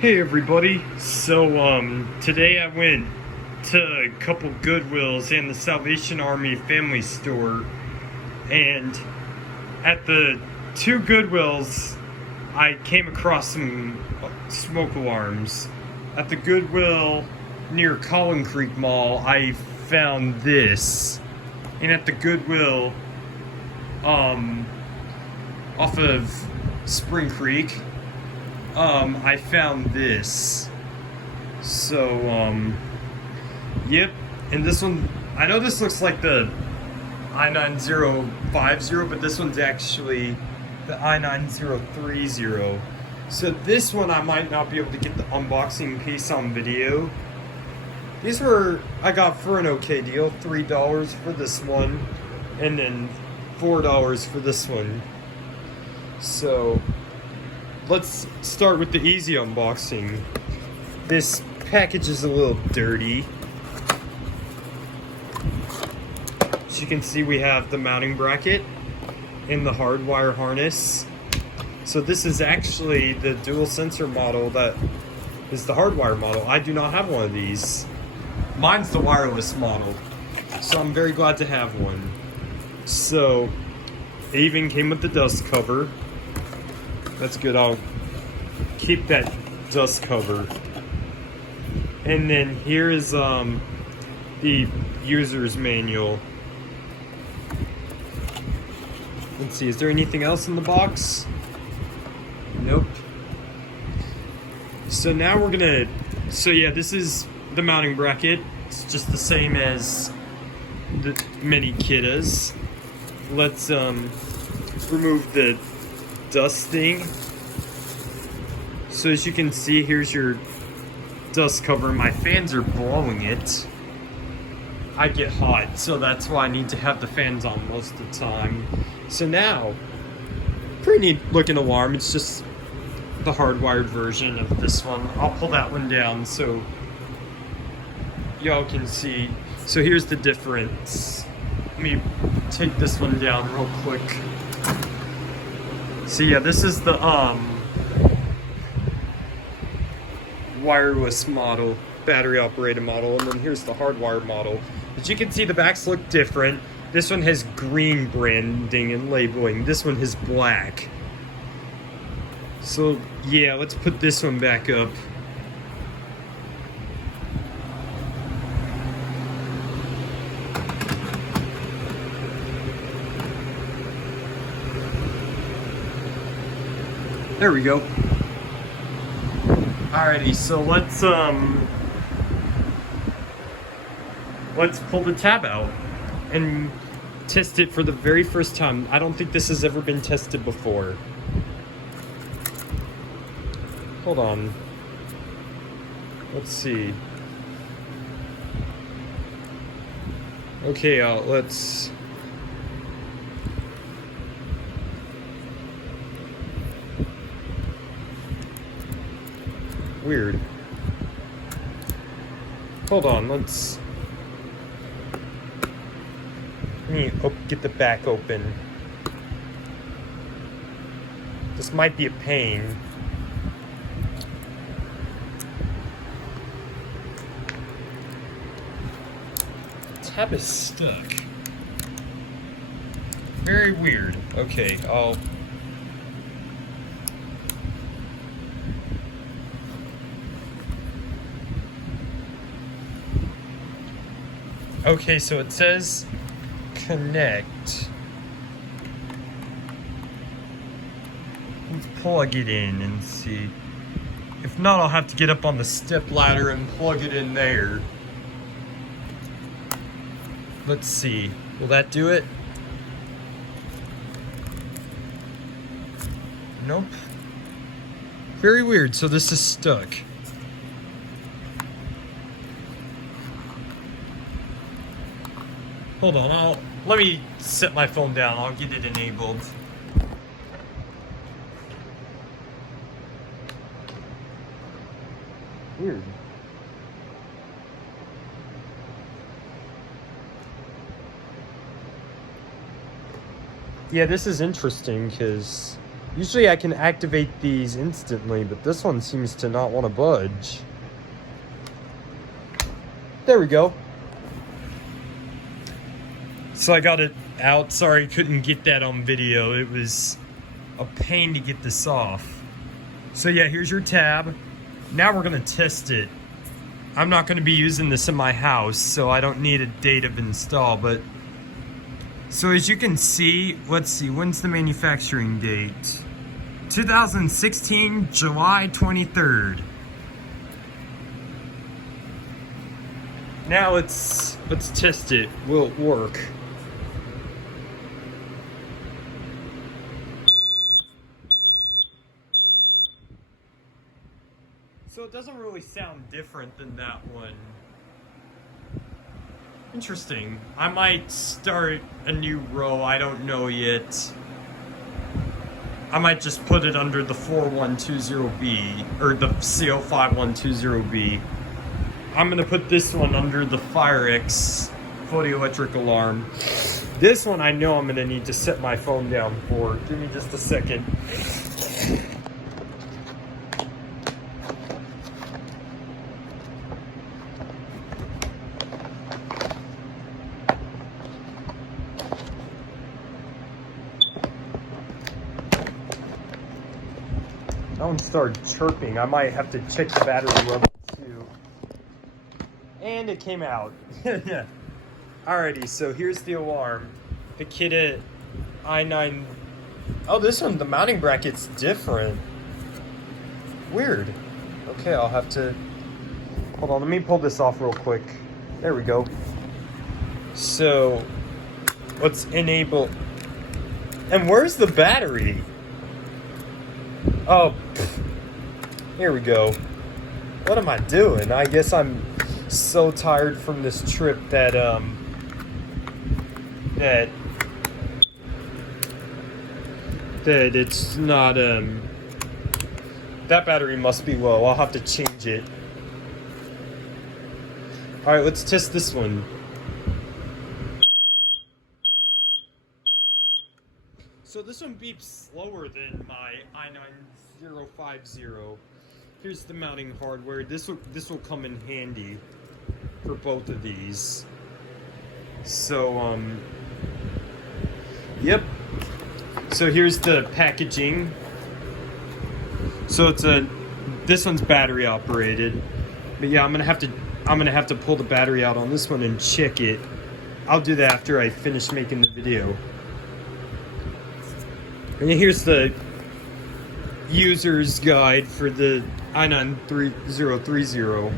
Hey everybody, so today I went to a couple Goodwills and the Salvation Army Family Store, and at the two Goodwills I came across some smoke alarms. At the Goodwill near Collin Creek Mall I found this, and at the Goodwill off of Spring Creek I found this. So, yep. And this one, I know this looks like the i9050, but this one's actually the i9030. So this one I might not be able to get the unboxing piece on video. These were, I got for an okay deal, $3 for this one, and then $4 for this one. So, let's start with the easy unboxing. This package is a little dirty. As you can see, we have the mounting bracket and the hardwire harness. So this is actually the dual sensor model that is the hardwire model. I do not have one of these. Mine's the wireless model, so I'm very glad to have one. So it even came with the dust cover. That's good, I'll keep that dust cover. And then here is the user's manual. Let's see, is there anything else in the box? Nope. So now we're gonna, so yeah, this is the mounting bracket. It's just the same as the mini Kiddes. Let's remove the dusting. So as you can see, here's your dust cover. My fans are blowing it. I get hot, so that's why I need to have the fans on most of the time. So now, pretty neat looking alarm. It's just the hardwired version of this one. I'll pull that one down so y'all can see. So here's the difference. Let me take this one down real quick. So yeah, this is the wireless model, battery operated model, and then here's the hardwired model. As you can see, the backs look different. This one has green branding and labeling. This one has black. So yeah, let's put this one back up. There we go. Alrighty, so let's pull the tab out and test it for the very first time. I don't think this has ever been tested before. Hold on. Let's see. Okay, let's... Weird. Hold on, let's... Let me get the back open. This might be a pain. Tab is stuck. Very weird. Okay, I'll... Okay, so it says connect. Let's plug it in and see. If not, I'll have to get up on the step ladder and plug it in there. Let's see. Will that do it? Nope. Very weird. So this is stuck. Hold on, let me set my phone down. I'll get it enabled. Weird. Yeah, this is interesting because Usually I can activate these instantly, but this one seems to not want to budge. There we go. So I got it out. Sorry, couldn't get that on video. It was a pain to get this off. So yeah, here's your tab. Now we're gonna test it. I'm not gonna be using this in my house, so I don't need a date of install, but so as you can see, let's see, when's the manufacturing date? 2016, July 23rd. Now let's test it. Will it work? So it doesn't really sound different than that one. Interesting. I might start a new row, I don't know yet. I might just put it under the 4120B, or the CO5120B. I'm gonna put this one under the FireX photoelectric alarm. This one I know I'm gonna need to set my phone down for. Give me just a second. That one started chirping. I might have to check the battery level too. And it came out. Yeah. Alrighty, so here's the alarm. The Kidde i9. Oh, this one, the mounting bracket's different. Weird. Okay, I'll have to. Hold on, let me pull this off real quick. There we go. So, let's enable. And where's the battery? Oh, here we go. What am I doing? I guess I'm so tired from this trip that that it's not that battery must be low. I'll have to change it. All right, let's test this one. So this one beeps slower than my i9030. Here's the mounting hardware. This will come in handy for both of these. So yep. So here's the packaging. So this one's battery operated. But yeah, I'm gonna have to pull the battery out on this one and check it. I'll do that after I finish making the video. And here's the user's guide for the i9030.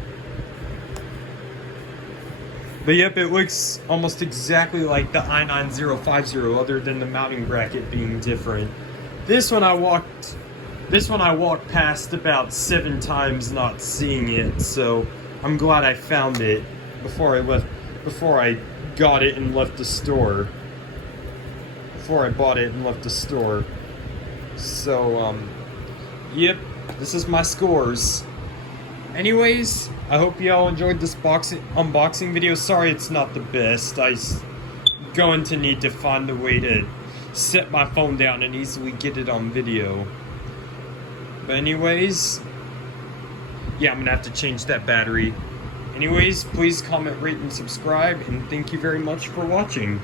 But yep, it looks almost exactly like the i9050, other than the mounting bracket being different. This one I walked past about 7 times not seeing it, so I'm glad I found it before I got it and left the store. Before I bought it and left the store. So, yep, this is my scores. Anyways, I hope y'all enjoyed this unboxing video. Sorry it's not the best. I'm going to need to find a way to set my phone down and easily get it on video. But anyways, yeah, I'm gonna have to change that battery. Anyways, please comment, rate, and subscribe, and thank you very much for watching.